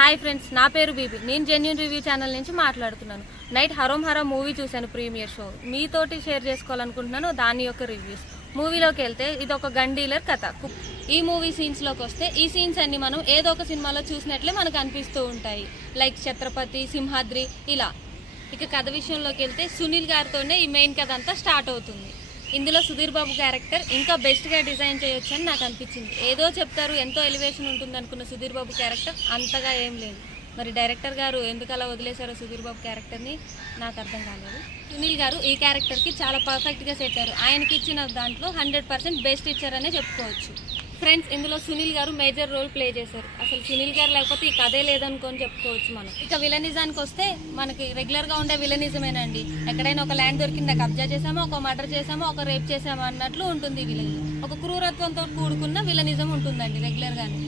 Hi friends, నా పేరు BB. నేను జెన్యూన్ రివ్యూ ఛానల్ నుంచి మాట్లాడుతున్నాను. నైట్ హరోం హరం మూవీ చూశాను, ప్రీమియర్ షో. మీతోటి షేర్ చేసుకోవాలనుకుంటున్నాను దాని యొక్క రివ్యూస్. మూవీలోకి వెళ్తే ఇది ఒక గన్ డీలర్ కథ. ఈ మూవీ సీన్స్లోకి వస్తే ఈ సీన్స్ అన్ని మనం ఏదో ఒక సినిమాలో చూసినట్లే మనకు అనిపిస్తూ ఉంటాయి. లైక్ ఛత్రపతి, సింహాద్రి ఇలా. ఇక కథ విషయంలోకి వెళ్తే సునీల్ గారితోనే ఈ మెయిన్ కథ అంతా స్టార్ట్ అవుతుంది. ఇందులో సుధీర్ బాబు క్యారెక్టర్ ఇంకా బెస్ట్గా డిజైన్ చేయొచ్చు అని నాకు అనిపించింది. ఏదో చెప్తారు, ఎంతో ఎలివేషన్ ఉంటుంది అనుకున్న సుధీర్ బాబు క్యారెక్టర్ అంతగా ఏం లేదు. మరి డైరెక్టర్ గారు ఎందుకు అలా వదిలేశారో సుధీర్ బాబు క్యారెక్టర్ని నాకు అర్థం కాలేదు. సునీల్ గారు ఈ క్యారెక్టర్కి చాలా పర్ఫెక్ట్గా సెట్ అయ్యారు. ఆయనకి ఇచ్చిన దాంట్లో 100% బెస్ట్ ఇచ్చారనే చెప్పుకోవచ్చు. ఫ్రెండ్స్, ఇందులో సునీల్ గారు మేజర్ రోల్ ప్లే చేశారు. అసలు సునీల్ గారు లేకపోతే ఈ కథే లేదనుకొని చెప్పుకోవచ్చు మనం. ఇక విలనిజానికి వస్తే మనకి రెగ్యులర్గా ఉండే విలనిజమేనండి. ఎక్కడైనా ఒక ల్యాండ్ దొరికిందా కబ్జా చేసామో, ఒక మర్డర్ చేసామో, ఒక రేప్ చేసామో అన్నట్లు ఉంటుంది విలనిజం. ఒక క్రూరత్వంతో కూడుకున్న విలనిజం ఉంటుందండి రెగ్యులర్గానే.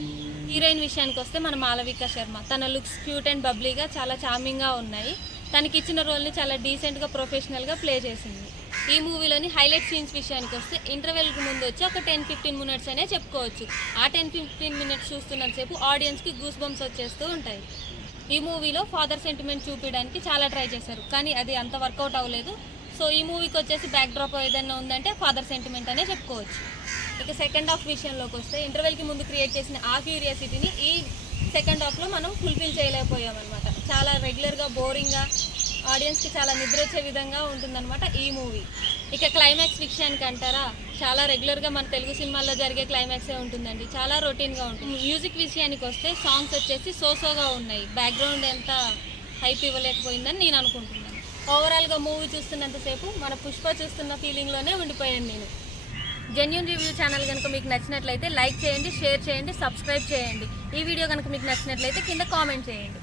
హీరోయిన్ విషయానికి వస్తే మన మాలవిక శర్మ. తన లుక్స్ క్యూట్ అండ్ బబ్లీగా చాలా చార్మింగ్గా ఉన్నాయి. తనకి ఇచ్చిన రోల్ని చాలా డీసెంట్గా, ప్రొఫెషనల్గా ప్లే చేసింది. ఈ మూవీలోని హైలైట్ సీన్స్ విషయానికి వస్తే ఇంటర్వెల్కి ముందు వచ్చి ఒక 10-15 మినిట్స్ అనే చెప్పుకోవచ్చు. ఆ 10-15 మినిట్స్ చూస్తున్నంతసేపు ఆడియన్స్కి గూస్ బంప్స్ వచ్చేస్తూ ఉంటాయి. ఈ మూవీలో ఫాదర్ సెంటిమెంట్ చూపించడానికి చాలా ట్రై చేశారు, కానీ అది అంత వర్కౌట్ అవ్వలేదు. సో ఈ మూవీకి వచ్చేసి బ్యాక్ డ్రాప్ ఏదైనా ఉందంటే ఫాదర్ సెంటిమెంట్ అనే చెప్పుకోవచ్చు. ఇక సెకండ్ హాఫ్ విషయంలోకి వస్తే ఇంటర్వెల్కి ముందు క్రియేట్ చేసిన ఆ క్యూరియాసిటీని ఈ సెకండ్ హాఫ్లో మనం ఫుల్ఫిల్ చేయలేకపోయామన్నమాట. చాలా రెగ్యులర్గా, బోరింగ్గా, ఆడియన్స్కి చాలా నిద్ర వచ్చే విధంగా ఉంటుందన్నమాట ఈ మూవీ. ఇక క్లైమాక్స్ విషయానికి అంటారా, చాలా రెగ్యులర్గా మన తెలుగు సినిమాల్లో జరిగే క్లైమాక్సే ఉంటుందండి. చాలా రొటీన్గా ఉంటుంది. మ్యూజిక్ విషయానికి వస్తే సాంగ్స్ వచ్చేసి సోసోగా ఉన్నాయి. బ్యాక్గ్రౌండ్ ఎంత హైప్ ఇవ్వలేకపోయిందని నేను అనుకుంటున్నాను. ఓవరాల్గా మూవీ చూస్తున్నంతసేపు మన పుష్ప చూస్తున్న ఫీలింగ్లోనే ఉండిపోయాను నేను. జెన్యూన్ రివ్యూ ఛానల్ కనుక మీకు నచ్చినట్లయితే లైక్ చేయండి, షేర్ చేయండి, సబ్స్క్రైబ్ చేయండి. ఈ వీడియో కనుక మీకు నచ్చినట్లయితే కింద కామెంట్ చేయండి.